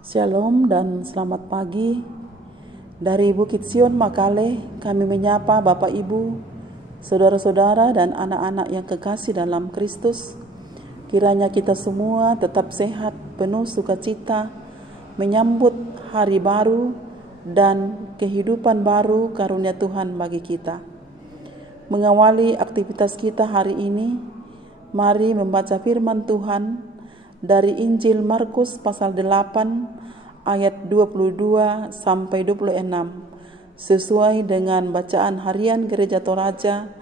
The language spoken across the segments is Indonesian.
Shalom dan selamat pagi. Dari Bukit Sion Makale, kami menyapa Bapak Ibu, saudara-saudara dan anak-anak yang kekasih dalam Kristus. Kiranya kita semua tetap sehat, penuh sukacita, menyambut hari baru dan kehidupan baru karunia Tuhan bagi kita. Mengawali aktivitas kita hari ini, mari membaca firman Tuhan dari Injil Markus pasal 8 ayat 22 sampai 26 sesuai dengan bacaan harian Gereja Toraja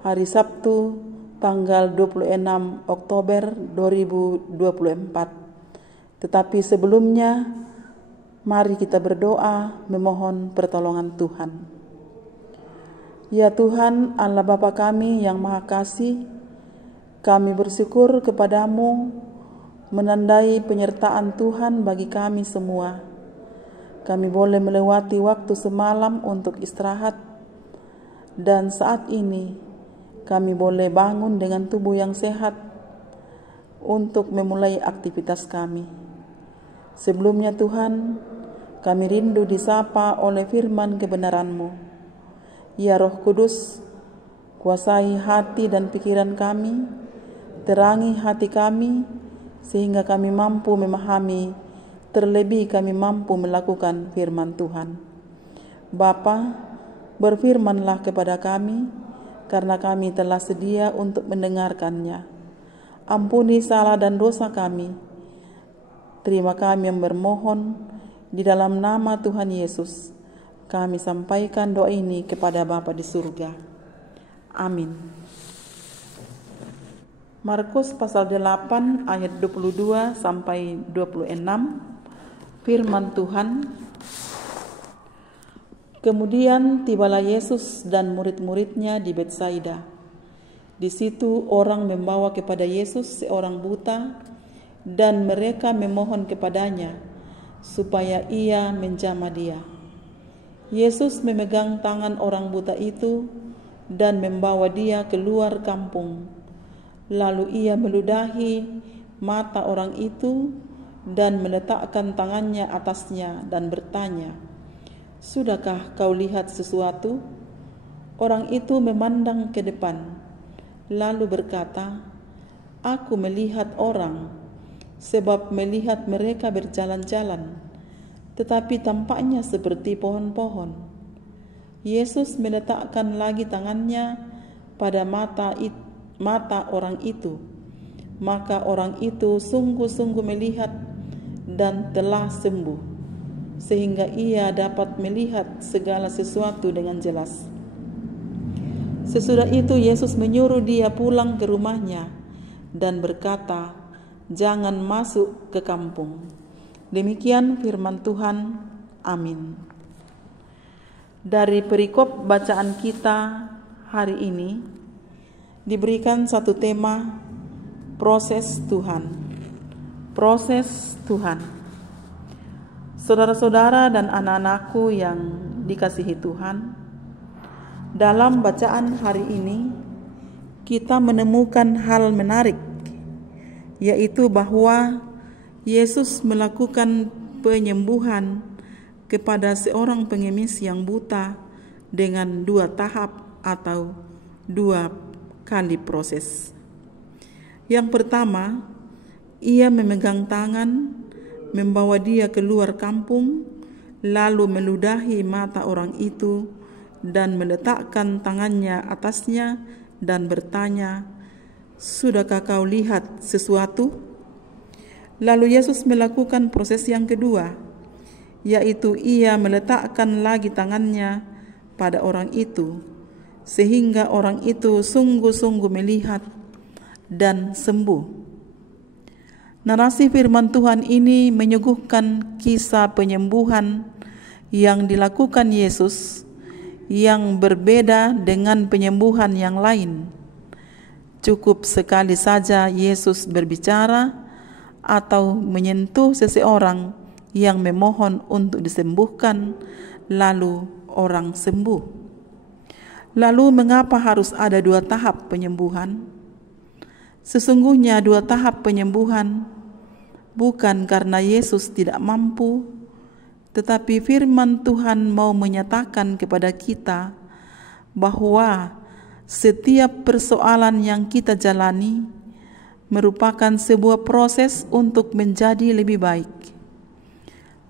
hari Sabtu tanggal 26 Oktober 2024. Tetapi sebelumnya mari kita berdoa memohon pertolongan Tuhan. Ya Tuhan Allah Bapa kami yang Maha Kasih, kami bersyukur kepadamu menandai penyertaan Tuhan bagi kami semua. Kami boleh melewati waktu semalam untuk istirahat, dan saat ini kami boleh bangun dengan tubuh yang sehat untuk memulai aktivitas kami. Sebelumnya Tuhan, kami rindu disapa oleh firman kebenaran-Mu. Ya Roh Kudus, kuasai hati dan pikiran kami, terangi hati kami, sehingga kami mampu memahami, terlebih kami mampu melakukan firman Tuhan. Bapa, berfirmanlah kepada kami, karena kami telah sedia untuk mendengarkannya. Ampuni salah dan dosa kami. Terima kami yang bermohon, di dalam nama Tuhan Yesus, kami sampaikan doa ini kepada Bapa di surga. Amin. Markus pasal 8 ayat 22 sampai 26, firman Tuhan. Kemudian tibalah Yesus dan murid-muridnya di Betsaida. Di situ orang membawa kepada Yesus seorang buta, dan mereka memohon kepadanya supaya ia menjamah dia. Yesus memegang tangan orang buta itu dan membawa dia keluar kampung. Lalu ia meludahi mata orang itu dan meletakkan tangannya atasnya dan bertanya, "Sudahkah kau lihat sesuatu?" Orang itu memandang ke depan, lalu berkata, "Aku melihat orang, sebab melihat mereka berjalan-jalan, tetapi tampaknya seperti pohon-pohon." Yesus meletakkan lagi tangannya pada mata orang itu, maka orang itu sungguh-sungguh melihat dan telah sembuh, sehingga ia dapat melihat segala sesuatu dengan jelas. Sesudah itu Yesus menyuruh dia pulang ke rumahnya dan berkata, "Jangan masuk ke kampung." Demikian firman Tuhan. Amin. Dari perikop bacaan kita hari ini diberikan satu tema, proses Tuhan. Proses Tuhan. Saudara-saudara dan anak-anakku yang dikasihi Tuhan, dalam bacaan hari ini kita menemukan hal menarik, yaitu bahwa Yesus melakukan penyembuhan kepada seorang pengemis yang buta dengan dua tahap atau dua kali proses. Yang pertama, ia memegang tangan, membawa dia keluar kampung, lalu meludahi mata orang itu dan meletakkan tangannya atasnya dan bertanya, "Sudahkah kau lihat sesuatu?" Lalu Yesus melakukan proses yang kedua, yaitu ia meletakkan lagi tangannya pada orang itu, sehingga orang itu sungguh-sungguh melihat dan sembuh. Narasi firman Tuhan ini menyuguhkan kisah penyembuhan yang dilakukan Yesus yang berbeda dengan penyembuhan yang lain. Cukup sekali saja Yesus berbicara atau menyentuh seseorang yang memohon untuk disembuhkan, lalu orang sembuh. Lalu mengapa harus ada dua tahap penyembuhan? Sesungguhnya dua tahap penyembuhan bukan karena Yesus tidak mampu, tetapi firman Tuhan mau menyatakan kepada kita bahwa setiap persoalan yang kita jalani merupakan sebuah proses untuk menjadi lebih baik.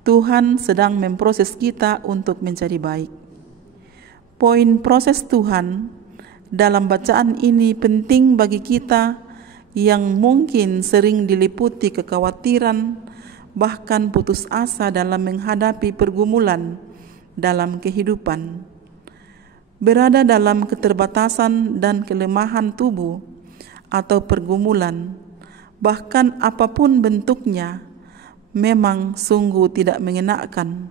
Tuhan sedang memproses kita untuk menjadi baik. Poin proses Tuhan dalam bacaan ini penting bagi kita yang mungkin sering diliputi kekhawatiran, bahkan putus asa dalam menghadapi pergumulan dalam kehidupan. Berada dalam keterbatasan dan kelemahan tubuh atau pergumulan, bahkan apapun bentuknya, memang sungguh tidak mengenakan.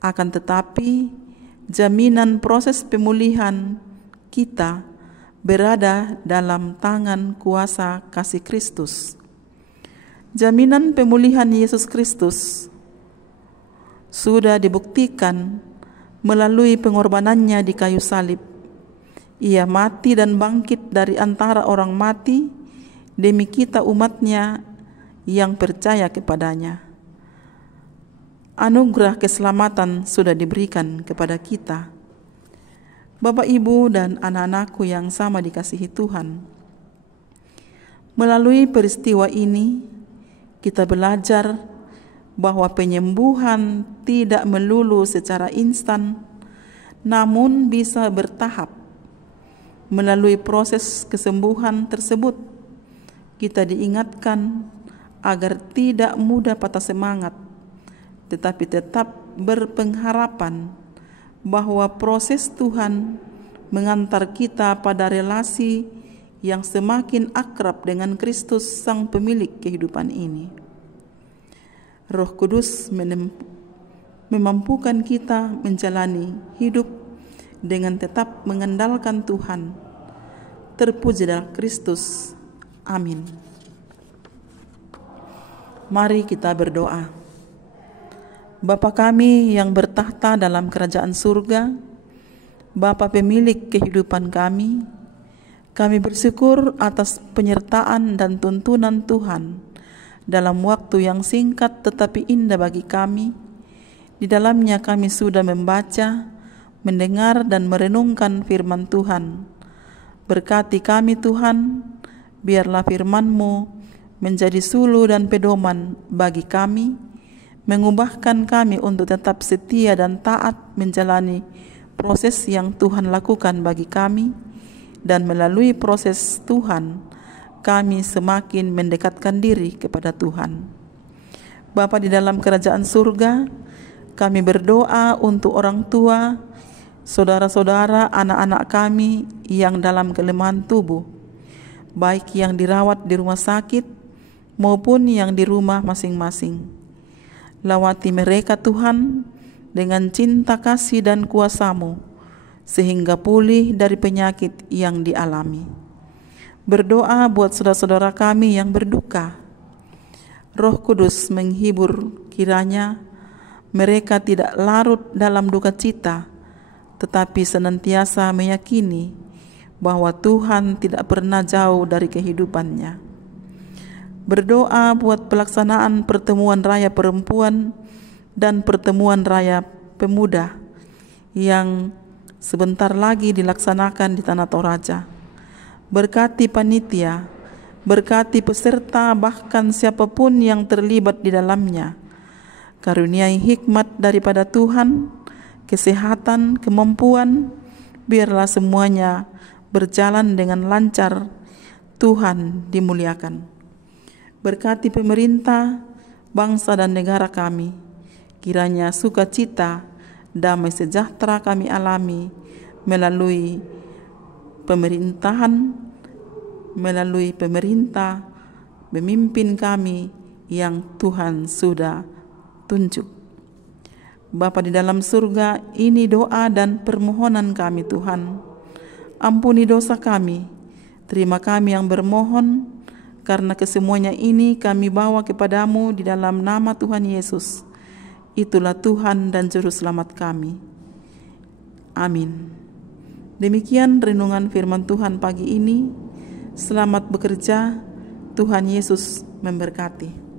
Akan tetapi, jaminan proses pemulihan kita berada dalam tangan kuasa kasih Kristus. Jaminan pemulihan Yesus Kristus sudah dibuktikan melalui pengorbanannya di kayu salib. Ia mati dan bangkit dari antara orang mati demi kita umatnya yang percaya kepadanya. Anugerah keselamatan sudah diberikan kepada kita. Bapak, Ibu, dan anak-anakku yang sama dikasihi Tuhan, melalui peristiwa ini kita belajar bahwa penyembuhan tidak melulu secara instan, namun bisa bertahap. Melalui proses kesembuhan tersebut, kita diingatkan agar tidak mudah patah semangat, tetapi tetap berpengharapan bahwa proses Tuhan mengantar kita pada relasi yang semakin akrab dengan Kristus, Sang Pemilik kehidupan ini. Roh Kudus memampukan kita menjalani hidup dengan tetap mengandalkan Tuhan. Terpujilah Kristus. Amin. Mari kita berdoa. Bapa kami yang bertahta dalam kerajaan surga, Bapa pemilik kehidupan kami bersyukur atas penyertaan dan tuntunan Tuhan dalam waktu yang singkat tetapi indah bagi kami. Di dalamnya kami sudah membaca, mendengar dan merenungkan firman Tuhan. Berkati kami Tuhan, biarlah firman-Mu menjadi sulu dan pedoman bagi kami, mengubahkan kami untuk tetap setia dan taat menjalani proses yang Tuhan lakukan bagi kami, dan melalui proses Tuhan, kami semakin mendekatkan diri kepada Tuhan. Bapa di dalam kerajaan surga, kami berdoa untuk orang tua, saudara-saudara, anak-anak kami yang dalam kelemahan tubuh, baik yang dirawat di rumah sakit maupun yang di rumah masing-masing. Lawati mereka Tuhan dengan cinta kasih dan kuasa-Mu, sehingga pulih dari penyakit yang dialami. Berdoa buat saudara-saudara kami yang berduka. Roh Kudus menghibur, kiranya mereka tidak larut dalam duka cita, tetapi senantiasa meyakini bahwa Tuhan tidak pernah jauh dari kehidupannya. Berdoa buat pelaksanaan pertemuan raya perempuan dan pertemuan raya pemuda yang sebentar lagi dilaksanakan di Tanah Toraja. Berkati panitia, berkati peserta, bahkan siapapun yang terlibat di dalamnya. Karuniai hikmat daripada Tuhan, kesehatan, kemampuan, biarlah semuanya berjalan dengan lancar. Tuhan dimuliakan. Berkati pemerintah, bangsa dan negara kami, kiranya sukacita, damai sejahtera kami alami melalui pemerintahan, melalui pemerintah, pemimpin kami yang Tuhan sudah tunjuk. Bapa di dalam surga, ini doa dan permohonan kami Tuhan. Ampuni dosa kami, terima kami yang bermohon, karena kesemuanya ini kami bawa kepadamu di dalam nama Tuhan Yesus. Itulah Tuhan dan Juru Selamat kami. Amin. Demikian renungan firman Tuhan pagi ini. Selamat bekerja, Tuhan Yesus memberkati.